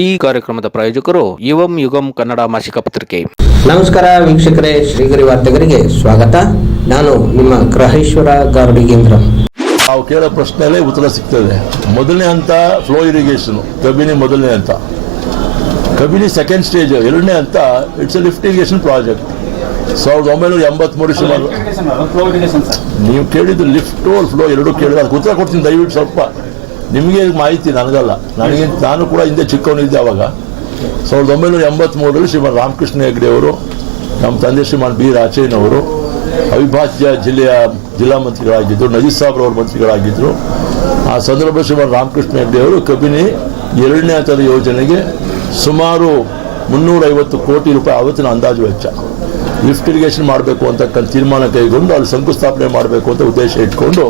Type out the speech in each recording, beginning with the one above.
ಈ ಕಾರ್ಯಕ್ರಮದ ಪ್ರಾಯೋಜಕರು ಯುವಂ ಯುಗಂ ಕನ್ನಡ ಮಾಸಿಕ ಪತ್ರಿಕೆ. ನಮಸ್ಕಾರ ವೀಕ್ಷಕರೇ, ಶ್ರೀಗರಿ ವಾರ್ತೆಗರಿಗೆ ಸ್ವಾಗತ. ನಾನು ನಿಮ್ಮ ಗ್ರಹೇಶ್ವರ ಗಾರ್ಡಿಗೇಂದ್ರ. ನಾವು ಕೇಳೋ ಪ್ರಶ್ನೆಯಲ್ಲೇ ಉತ್ತರ ಸಿಗ್ತದೆ. ಮೊದಲನೇ ಹಂತ ಫ್ಲೋ ಇರಿಗೇಷನ್, ಕಬಿನಿ ಮೊದಲನೇ ಹಂತ, ಕಬಿನಿ ಸೆಕೆಂಡ್ ಸ್ಟೇಜ್, ಎರಡನೇ ಹಂತ it's A lift irrigation project. 1983 ನೀವು ಕೇಳಿದ್ದು ಲಿಫ್ಟು ಫ್ಲೋ ಎರಡೂ ಕೇಳಿದ್ರೆ ಅದಕ್ಕೆ ಉತ್ತರ ಕೊಡ್ತೀನಿ. ದಯವಿಟ್ಟು ಸ್ವಲ್ಪ ನಿಮಗೆ ಮಾಹಿತಿ, ನನಗಲ್ಲ. ನಾನು ಕೂಡ ಹಿಂದೆ ಚಿಕ್ಕವನಿದ್ದೆ. ಅವಾಗ 1983 ಶ್ರೀಮಾನ್ ರಾಮಕೃಷ್ಣ ಹೆಗ್ಡೆ ಅವರು, ನಮ್ಮ ತಂದೆ ಶ್ರೀಮಾನ್ ಬಿ ರಾಚಯ್ಯನವರು ಅವಿಭಾಜ್ಯ ಜಿಲ್ಲೆಯ ಜಿಲ್ಲಾ ಮಂತ್ರಿಗಳಾಗಿದ್ದರು, ನಜೀರ್ ಸಾಬ್ರವ್ರ ಮಂತ್ರಿಗಳಾಗಿದ್ದರು. ಆ ಸಂದರ್ಭ ಶ್ರೀಮಾನ್ ರಾಮಕೃಷ್ಣ ಹೆಗ್ಡೆ ಅವರು ಕಬಿನಿ ಎರಡನೇ ಹಂತದ ಯೋಜನೆಗೆ ಸುಮಾರು 350 ಕೋಟಿ ರೂಪಾಯಿ ಆವತ್ತಿನ ಅಂದಾಜು ವೆಚ್ಚ ಲಿಫ್ಟ್ ಇರಿಗೇಷನ್ ಮಾಡಬೇಕು ಅಂತಕ್ಕಂಥ ತೀರ್ಮಾನ ಕೈಗೊಂಡು ಅಲ್ಲಿ ಶಂಕುಸ್ಥಾಪನೆ ಮಾಡಬೇಕು ಅಂತ ಉದ್ದೇಶ ಇಟ್ಕೊಂಡು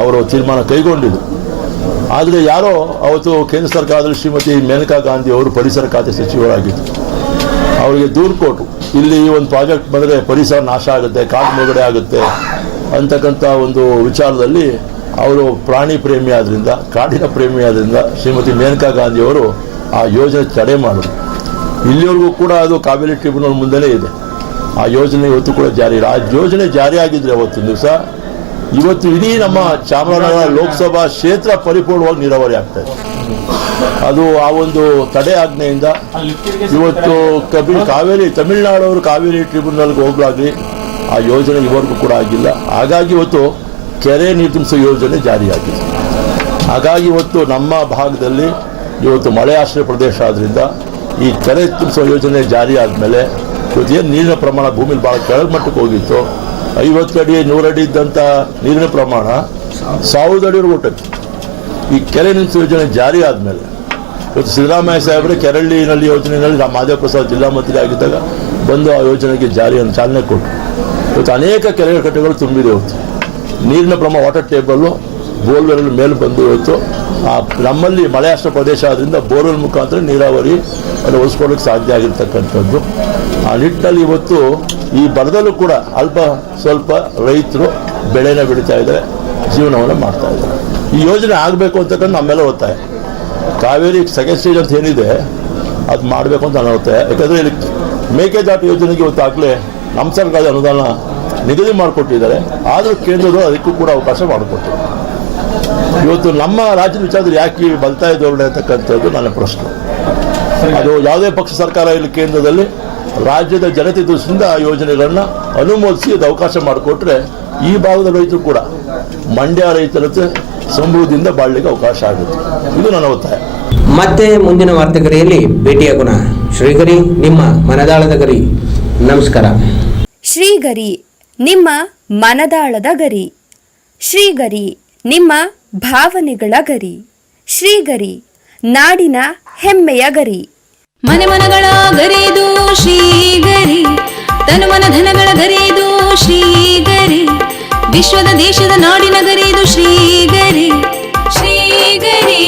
ಅವರು ತೀರ್ಮಾನ ಕೈಗೊಂಡಿದ್ದು. ಆದರೆ ಯಾರೋ ಅವತ್ತು ಕೇಂದ್ರ ಸರ್ಕಾರದಲ್ಲಿ ಶ್ರೀಮತಿ ಮೇನಕಾ ಗಾಂಧಿ ಅವರು ಪರಿಸರ ಖಾತೆ ಸಚಿವರಾಗಿದ್ದರು. ಅವರಿಗೆ ದೂರು ಕೊಟ್ಟು ಇಲ್ಲಿ ಈ ಒಂದು ಪ್ರಾಜೆಕ್ಟ್ ಬಂದರೆ ಪರಿಸರ ನಾಶ ಆಗುತ್ತೆ, ಕಾಡು ಮುಳುಗಡೆ ಆಗುತ್ತೆ ಅಂತಕ್ಕಂಥ ಒಂದು ವಿಚಾರದಲ್ಲಿ ಅವರು ಪ್ರಾಣಿ ಪ್ರೇಮಿ ಆದ್ರಿಂದ, ಕಾಡಿನ ಪ್ರೇಮಿ ಆದ್ರಿಂದ ಶ್ರೀಮತಿ ಮೇನಕಾ ಗಾಂಧಿಯವರು ಆ ಯೋಜನೆ ತಡೆ ಮಾಡಿದ್ರು. ಇಲ್ಲಿವರೆಗೂ ಕೂಡ ಅದು ಕಾವೇರಿ ಟ್ರಿಬ್ಯುನಲ್ ಮುಂದೆನೇ ಇದೆ. ಆ ಯೋಜನೆ ಇವತ್ತು ಕೂಡ ಜಾರಿ. ಆ ಯೋಜನೆ ಜಾರಿ ಆಗಿದ್ರೆ ಅವತ್ತಿನ ದಿವಸ, ಇವತ್ತು ಇಡೀ ನಮ್ಮ ಚಾಮರಾಜನಗರ ಲೋಕಸಭಾ ಕ್ಷೇತ್ರ ಪರಿಪೂರ್ಣವಾಗಿ ನೀರಾವರಿ ಆಗ್ತಾ ಇದೆ. ಅದು ಆ ಒಂದು ತಡೆ ಆಜ್ಞೆಯಿಂದ ಇವತ್ತು ಕಾವೇರಿ ತಮಿಳುನಾಡವರು ಕಾವೇರಿ ಟ್ರಿಬ್ಯುನಲ್ಗೆ ಹೋಗ್ಲಾಗಿ ಆ ಯೋಜನೆ ಇವರೆಗೂ ಕೂಡ ಆಗಿಲ್ಲ. ಹಾಗಾಗಿ ಇವತ್ತು ಕೆರೆ ನೀರು ತುಂಬಿಸೋ ಯೋಜನೆ ಜಾರಿಯಾಗಿದೆ. ಹಾಗಾಗಿ ಇವತ್ತು ನಮ್ಮ ಭಾಗದಲ್ಲಿ ಇವತ್ತು ಮಳೆ ಆಶ್ರಯ ಪ್ರದೇಶ ಆದ್ರಿಂದ ಈ ಕೆರೆ ತುಂಬಿಸೋ ಯೋಜನೆ ಜಾರಿ ಆದಮೇಲೆ ಇವತ್ತು ಏನು ನೀರಿನ ಪ್ರಮಾಣ ಭೂಮಿಲಿ ಭಾಳ ಕೆಳಮಟ್ಟಕ್ಕೆ ಹೋಗಿತ್ತು. 50 ಅಡಿ 100 ಅಡಿ ಇದ್ದಂಥ ನೀರಿನ ಪ್ರಮಾಣ 1000 ಅಡಿವರೆಗೂ ಹೊಟ್ಟೈತೆ. ಈ ಕೆರೆ ನಿಲ್ಲಿಸೋ ಯೋಜನೆ ಜಾರಿ ಆದಮೇಲೆ ಇವತ್ತು ಸಿದ್ದರಾಮಯ್ಯ ಸಾಹೇಬರೇ ಕೆರಳಿನಲ್ಲಿ ಯೋಜನೆಯಲ್ಲಿ ಮಾದೇವ ಪ್ರಸಾದ್ ಜಿಲ್ಲಾ ಮಂತ್ರಿ ಆಗಿದ್ದಾಗ ಬಂದು ಆ ಯೋಜನೆಗೆ ಜಾರಿಯನ್ನು ಚಾಲನೆ ಕೊಟ್ಟರು. ಇವತ್ತು ಅನೇಕ ಕೆರೆ ಕಟ್ಟೆಗಳು ತುಂಬಿದೆ. ಇವತ್ತು ನೀರಿನ ಪ್ರಮಾಣ, ವಾಟರ್ ಟೇಬಲ್ಲು ಬೋರ್ವೆಲ್ ಮೇಲೆ ಬಂದು ಇವತ್ತು ನಮ್ಮಲ್ಲಿ ಮಳೆ ಆಶ್ರಯ ಪ್ರದೇಶ ಆದ್ರಿಂದ ಬೋರ್ವೆಲ್ ಮುಖಾಂತರ ನೀರಾವರಿ ಅನ್ನು ಉಳಿಸ್ಕೊಳ್ಳೋಕ್ಕೆ ಸಾಧ್ಯ ಆಗಿರ್ತಕ್ಕಂಥದ್ದು. ಆ ನಿಟ್ಟಿನಲ್ಲಿ ಇವತ್ತು ಈ ಬರದಲ್ಲೂ ಕೂಡ ಅಲ್ಪ ಸ್ವಲ್ಪ ರೈತರು ಬೆಳೆನ ಬೆಳೀತಾ ಇದ್ದಾರೆ, ಜೀವನವನ್ನು ಮಾಡ್ತಾ ಇದ್ದಾರೆ. ಈ ಯೋಜನೆ ಆಗಬೇಕು ಅಂತಕ್ಕಂಥ ನಮ್ಮೆಲ್ಲ ಒತ್ತಾಯ. ಕಾವೇರಿ ಸೆಕೆಂಡ್ ಸ್ಟೇಜ್ ಅಂತ ಏನಿದೆ ಅದು ಮಾಡಬೇಕು ಅಂತ ನಾನು ಒತ್ತಾಯ. ಯಾಕಂದರೆ ಇಲ್ಲಿ ಮೇಕೆದಾಟು ಯೋಜನೆಗೆ ಇವತ್ತಾಗಲೇ ನಮ್ಮ ಸರ್ಕಾರದ ಅನುದಾನ ನಿಗದಿ ಮಾಡಿಕೊಟ್ಟಿದ್ದಾರೆ. ಆದರೂ ಕೇಂದ್ರದವರು ಅದಕ್ಕೂ ಕೂಡ ಅವಕಾಶ ಮಾಡಿಕೊಟ್ಟಿದ್ದಾರೆ. ಇವತ್ತು ನಮ್ಮ ರಾಜ್ಯದ ವಿಚಾರದಲ್ಲಿ ಯಾಕೆ ಬಲ್ತಾ ಧೋರಣೆ ಅಂತಕ್ಕಂಥದ್ದು ನನ್ನ ಪ್ರಶ್ನೆ. ಅದು ಯಾವುದೇ ಪಕ್ಷ ಸರ್ಕಾರ ಇಲ್ಲಿ ಕೇಂದ್ರದಲ್ಲಿ ರಾಜ್ಯದ ಜನತೆ ದೃಷ್ಟಿಯಿಂದ ಆ ಯೋಜನೆಗಳನ್ನ ಅನುಮೋದಿಸಿ ಅದು ಅವಕಾಶ ಮಾಡಿಕೊಟ್ರೆ ಈ ಭಾಗದ ರೈತರು ಕೂಡ ಮಂಡ್ಯ ರೈತರಂತೆ ಸಮೃದ್ಧಿಯಿಂದ ಬಾಳ್ಲಿಕ್ಕೆ ಅವಕಾಶ ಆಗುತ್ತೆ. ಇದು ನನ್ನ ಒತ್ತಾಯ. ಮತ್ತೆ ಮುಂದಿನ ವಾರ್ತೆಗರಿಯಲ್ಲಿ ಭೇಟಿಯಾಗೋಣ. ಶ್ರೀಗರಿ, ನಿಮ್ಮ ಮನದಾಳದ ಗರಿ. ನಮಸ್ಕಾರ. ಶ್ರೀಗರಿ, ನಿಮ್ಮ ಮನದಾಳದ ಗರಿ. ಶ್ರೀಗರಿ, ನಿಮ್ಮ ಭಾವನೆಗಳ ಗರಿ. ಶ್ರೀಗರಿ, ನಾಡಿನ ಹೆಮ್ಮೆಯ ಗರಿ. ಮನೆ ಮನಗಳ ಗರಿದು ಶ್ರೀಗರಿ, ತನು ಮನ ಧನಗಳ ಗರಿದು ಶ್ರೀಗರಿ, ವಿಶ್ವದ ದೇಶದ ನಾಡಿನ ಗರಿದು ಶ್ರೀಗರಿ. ಶ್ರೀಗರಿ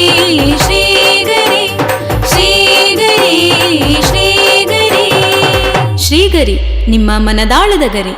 ಶ್ರೀಗರಿ ಶ್ರೀಗರಿ ಶ್ರೀಗರಿ ಶ್ರೀಗರಿ, ನಿಮ್ಮ ಮನದಾಳದ ಗರಿ.